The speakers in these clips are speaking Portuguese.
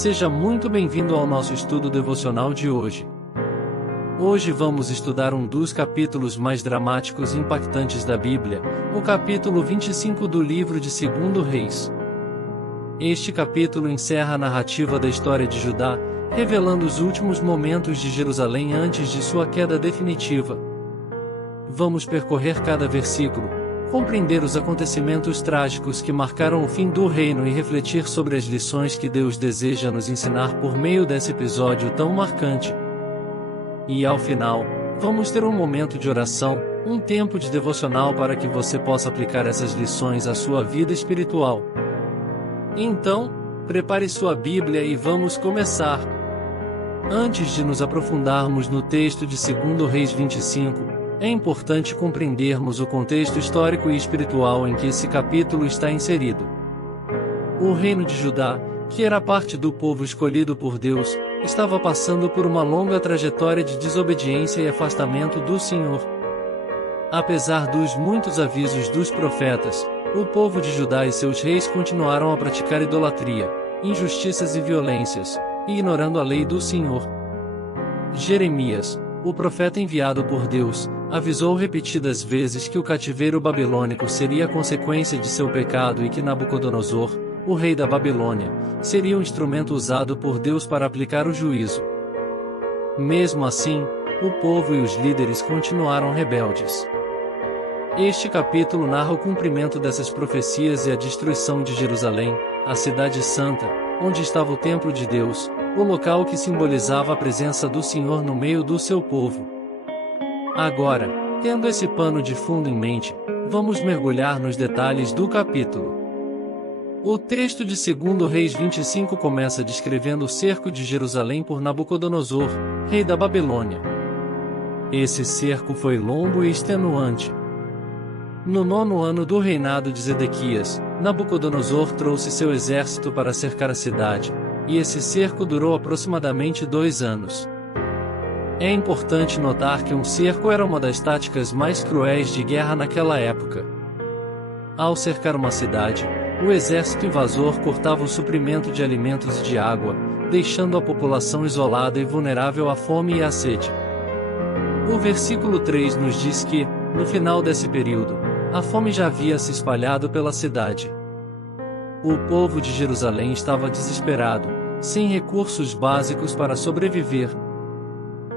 Seja muito bem-vindo ao nosso estudo devocional de hoje. Hoje vamos estudar um dos capítulos mais dramáticos e impactantes da Bíblia, o capítulo 25 do livro de 2 Reis. Este capítulo encerra a narrativa da história de Judá, revelando os últimos momentos de Jerusalém antes de sua queda definitiva. Vamos percorrer cada versículo, compreender os acontecimentos trágicos que marcaram o fim do reino e refletir sobre as lições que Deus deseja nos ensinar por meio desse episódio tão marcante. E ao final, vamos ter um momento de oração, um tempo de devocional para que você possa aplicar essas lições à sua vida espiritual. Então, prepare sua Bíblia e vamos começar. Antes de nos aprofundarmos no texto de 2 Reis 25, é importante compreendermos o contexto histórico e espiritual em que esse capítulo está inserido. O reino de Judá, que era parte do povo escolhido por Deus, estava passando por uma longa trajetória de desobediência e afastamento do Senhor. Apesar dos muitos avisos dos profetas, o povo de Judá e seus reis continuaram a praticar idolatria, injustiças e violências, ignorando a lei do Senhor. Jeremias, o profeta enviado por Deus, avisou repetidas vezes que o cativeiro babilônico seria a consequência de seu pecado e que Nabucodonosor, o rei da Babilônia, seria um instrumento usado por Deus para aplicar o juízo. Mesmo assim, o povo e os líderes continuaram rebeldes. Este capítulo narra o cumprimento dessas profecias e a destruição de Jerusalém, a cidade santa, onde estava o templo de Deus, o local que simbolizava a presença do Senhor no meio do seu povo. Agora, tendo esse pano de fundo em mente, vamos mergulhar nos detalhes do capítulo. O texto de 2 Reis 25 começa descrevendo o cerco de Jerusalém por Nabucodonosor, rei da Babilônia. Esse cerco foi longo e extenuante. No 9º ano do reinado de Zedequias, Nabucodonosor trouxe seu exército para cercar a cidade, e esse cerco durou aproximadamente 2 anos. É importante notar que um cerco era uma das táticas mais cruéis de guerra naquela época. Ao cercar uma cidade, o exército invasor cortava o suprimento de alimentos e de água, deixando a população isolada e vulnerável à fome e à sede. O versículo 3 nos diz que, no final desse período, a fome já havia se espalhado pela cidade. O povo de Jerusalém estava desesperado, sem recursos básicos para sobreviver.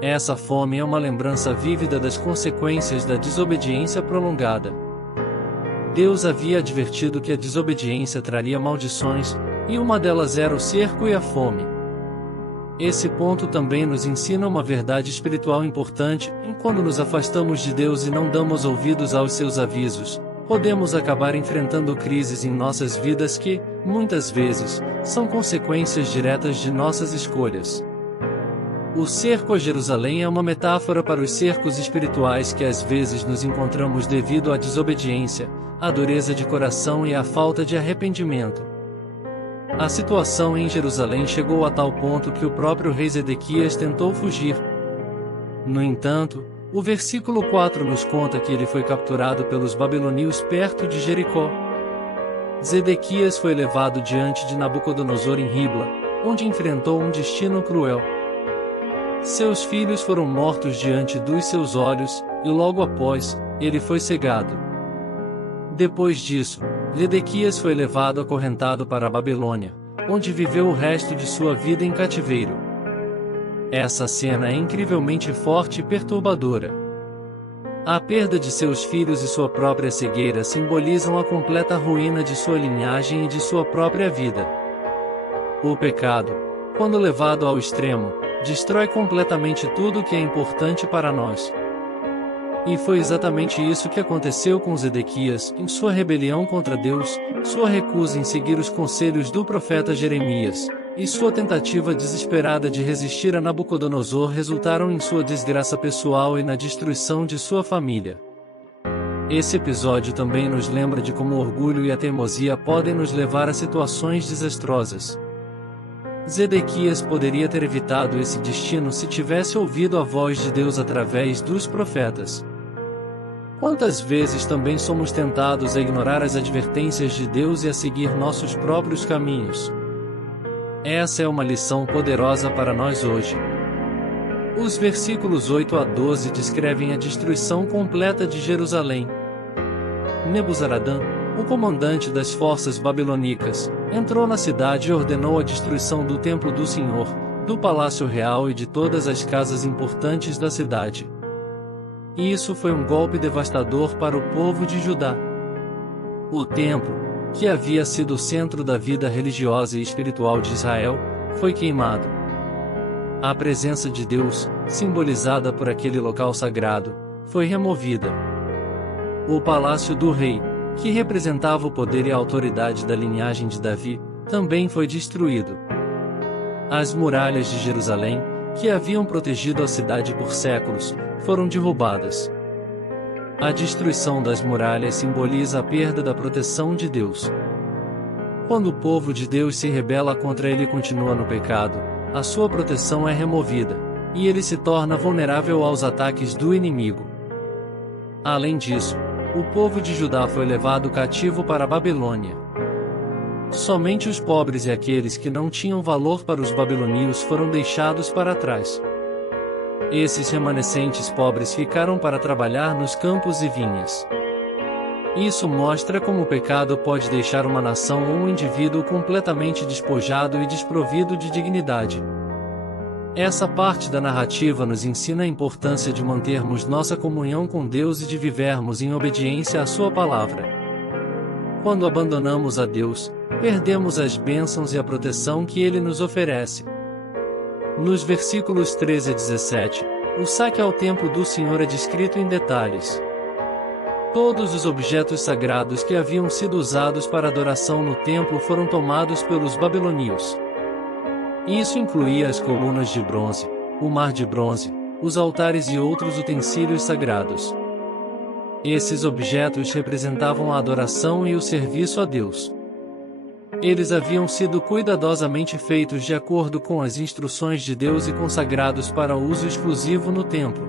Essa fome é uma lembrança vívida das consequências da desobediência prolongada. Deus havia advertido que a desobediência traria maldições, e uma delas era o cerco e a fome. Esse ponto também nos ensina uma verdade espiritual importante: quando nos afastamos de Deus e não damos ouvidos aos seus avisos, podemos acabar enfrentando crises em nossas vidas que, muitas vezes, são consequências diretas de nossas escolhas. O cerco a Jerusalém é uma metáfora para os cercos espirituais que às vezes nos encontramos devido à desobediência, à dureza de coração e à falta de arrependimento. A situação em Jerusalém chegou a tal ponto que o próprio rei Zedequias tentou fugir. No entanto, o versículo 4 nos conta que ele foi capturado pelos babilônios perto de Jericó. Zedequias foi levado diante de Nabucodonosor em Ribla, onde enfrentou um destino cruel. Seus filhos foram mortos diante dos seus olhos, e logo após, ele foi cegado. Depois disso, Zedequias foi levado acorrentado para a Babilônia, onde viveu o resto de sua vida em cativeiro. Essa cena é incrivelmente forte e perturbadora. A perda de seus filhos e sua própria cegueira simbolizam a completa ruína de sua linhagem e de sua própria vida. O pecado, quando levado ao extremo, destrói completamente tudo o que é importante para nós. E foi exatamente isso que aconteceu com Zedequias, em sua rebelião contra Deus, sua recusa em seguir os conselhos do profeta Jeremias, e sua tentativa desesperada de resistir a Nabucodonosor resultaram em sua desgraça pessoal e na destruição de sua família. Esse episódio também nos lembra de como o orgulho e a teimosia podem nos levar a situações desastrosas. Zedequias poderia ter evitado esse destino se tivesse ouvido a voz de Deus através dos profetas. Quantas vezes também somos tentados a ignorar as advertências de Deus e a seguir nossos próprios caminhos? Essa é uma lição poderosa para nós hoje. Os versículos 8 a 12 descrevem a destruição completa de Jerusalém. Nebuzaradã, o comandante das forças babilônicas, entrou na cidade e ordenou a destruição do templo do Senhor, do palácio real e de todas as casas importantes da cidade. E isso foi um golpe devastador para o povo de Judá. O templo, que havia sido o centro da vida religiosa e espiritual de Israel, foi queimado. A presença de Deus, simbolizada por aquele local sagrado, foi removida. O palácio do rei, que representava o poder e a autoridade da linhagem de Davi, também foi destruído. As muralhas de Jerusalém, que haviam protegido a cidade por séculos, foram derrubadas. A destruição das muralhas simboliza a perda da proteção de Deus. Quando o povo de Deus se rebela contra ele e continua no pecado, a sua proteção é removida, e ele se torna vulnerável aos ataques do inimigo. Além disso, o povo de Judá foi levado cativo para a Babilônia. Somente os pobres e aqueles que não tinham valor para os babilônios foram deixados para trás. Esses remanescentes pobres ficaram para trabalhar nos campos e vinhas. Isso mostra como o pecado pode deixar uma nação ou um indivíduo completamente despojado e desprovido de dignidade. Essa parte da narrativa nos ensina a importância de mantermos nossa comunhão com Deus e de vivermos em obediência à Sua palavra. Quando abandonamos a Deus, perdemos as bênçãos e a proteção que Ele nos oferece. Nos versículos 13 a 17, o saque ao templo do Senhor é descrito em detalhes. Todos os objetos sagrados que haviam sido usados para adoração no templo foram tomados pelos babilônios. Isso incluía as colunas de bronze, o mar de bronze, os altares e outros utensílios sagrados. Esses objetos representavam a adoração e o serviço a Deus. Eles haviam sido cuidadosamente feitos de acordo com as instruções de Deus e consagrados para uso exclusivo no templo.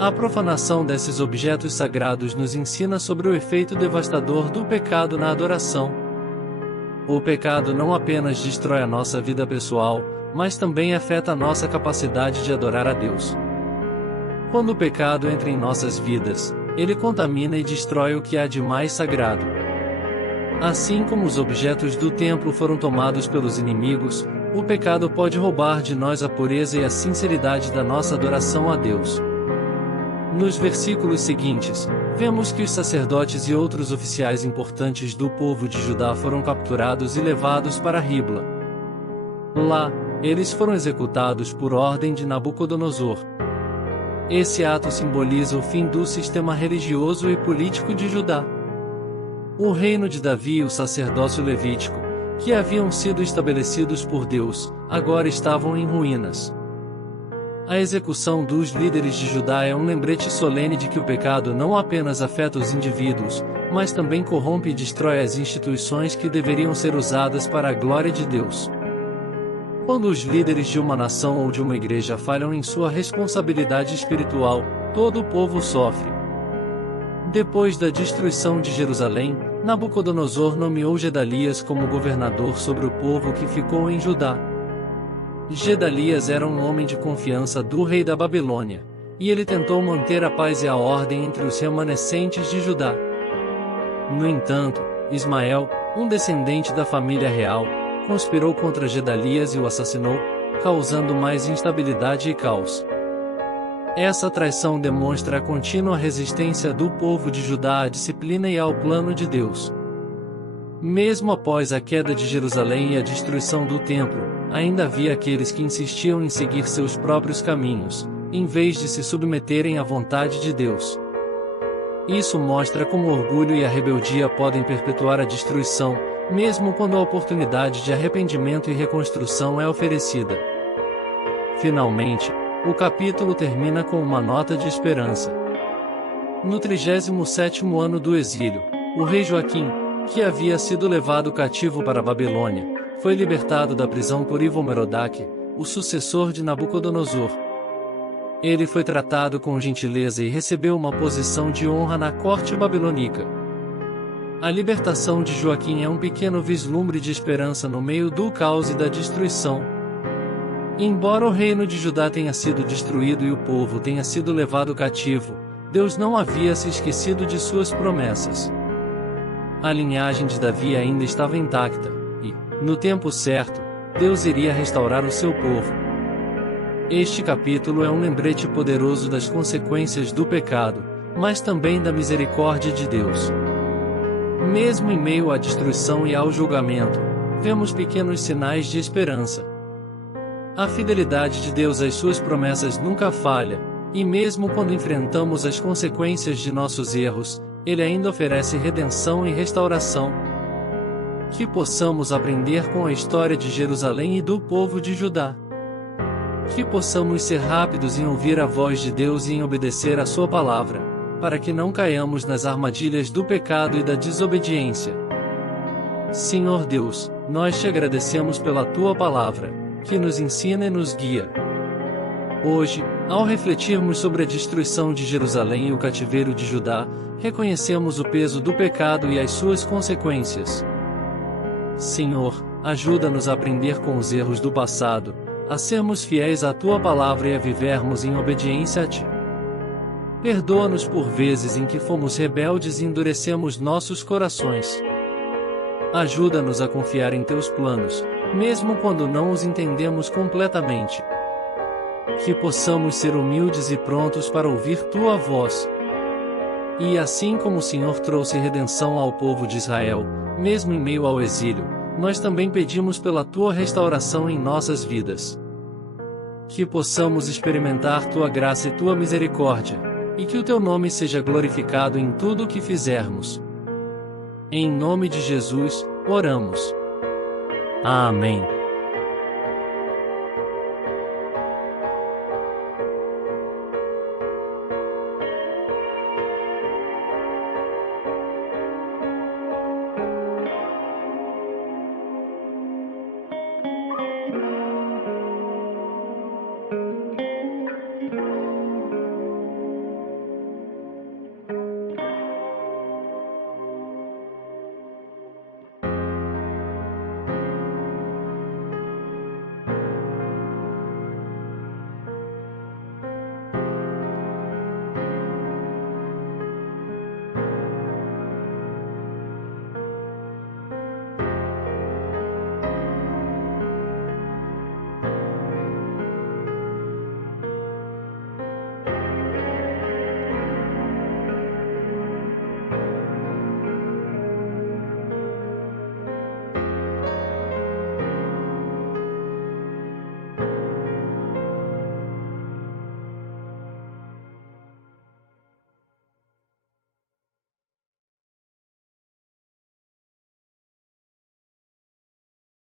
A profanação desses objetos sagrados nos ensina sobre o efeito devastador do pecado na adoração. O pecado não apenas destrói a nossa vida pessoal, mas também afeta a nossa capacidade de adorar a Deus. Quando o pecado entra em nossas vidas, ele contamina e destrói o que há de mais sagrado. Assim como os objetos do templo foram tomados pelos inimigos, o pecado pode roubar de nós a pureza e a sinceridade da nossa adoração a Deus. Nos versículos seguintes, vemos que os sacerdotes e outros oficiais importantes do povo de Judá foram capturados e levados para Ribla. Lá, eles foram executados por ordem de Nabucodonosor. Esse ato simboliza o fim do sistema religioso e político de Judá. O reino de Davi e o sacerdócio levítico, que haviam sido estabelecidos por Deus, agora estavam em ruínas. A execução dos líderes de Judá é um lembrete solene de que o pecado não apenas afeta os indivíduos, mas também corrompe e destrói as instituições que deveriam ser usadas para a glória de Deus. Quando os líderes de uma nação ou de uma igreja falham em sua responsabilidade espiritual, todo o povo sofre. Depois da destruição de Jerusalém, Nabucodonosor nomeou Gedalias como governador sobre o povo que ficou em Judá. Gedalias era um homem de confiança do rei da Babilônia, e ele tentou manter a paz e a ordem entre os remanescentes de Judá. No entanto, Ismael, um descendente da família real, conspirou contra Gedalias e o assassinou, causando mais instabilidade e caos. Essa traição demonstra a contínua resistência do povo de Judá à disciplina e ao plano de Deus. Mesmo após a queda de Jerusalém e a destruição do templo, ainda havia aqueles que insistiam em seguir seus próprios caminhos, em vez de se submeterem à vontade de Deus. Isso mostra como o orgulho e a rebeldia podem perpetuar a destruição, mesmo quando a oportunidade de arrependimento e reconstrução é oferecida. Finalmente, o capítulo termina com uma nota de esperança. No 37º ano do exílio, o rei Joaquim, que havia sido levado cativo para a Babilônia, foi libertado da prisão por Evil-Merodach, o sucessor de Nabucodonosor. Ele foi tratado com gentileza e recebeu uma posição de honra na corte babilônica. A libertação de Joaquim é um pequeno vislumbre de esperança no meio do caos e da destruição. Embora o reino de Judá tenha sido destruído e o povo tenha sido levado cativo, Deus não havia se esquecido de suas promessas. A linhagem de Davi ainda estava intacta, e, no tempo certo, Deus iria restaurar o seu povo. Este capítulo é um lembrete poderoso das consequências do pecado, mas também da misericórdia de Deus. Mesmo em meio à destruição e ao julgamento, vemos pequenos sinais de esperança. A fidelidade de Deus às suas promessas nunca falha, e mesmo quando enfrentamos as consequências de nossos erros, Ele ainda oferece redenção e restauração. Que possamos aprender com a história de Jerusalém e do povo de Judá. Que possamos ser rápidos em ouvir a voz de Deus e em obedecer a sua palavra, para que não caiamos nas armadilhas do pecado e da desobediência. Senhor Deus, nós te agradecemos pela tua palavra, que nos ensina e nos guia. Hoje, ao refletirmos sobre a destruição de Jerusalém e o cativeiro de Judá, reconhecemos o peso do pecado e as suas consequências. Senhor, ajuda-nos a aprender com os erros do passado, a sermos fiéis à tua palavra e a vivermos em obediência a ti. Perdoa-nos por vezes em que fomos rebeldes e endurecemos nossos corações. Ajuda-nos a confiar em teus planos, mesmo quando não os entendemos completamente. Que possamos ser humildes e prontos para ouvir tua voz. E assim como o Senhor trouxe redenção ao povo de Israel, mesmo em meio ao exílio, nós também pedimos pela tua restauração em nossas vidas. Que possamos experimentar tua graça e tua misericórdia, e que o teu nome seja glorificado em tudo o que fizermos. Em nome de Jesus, oramos. Amém.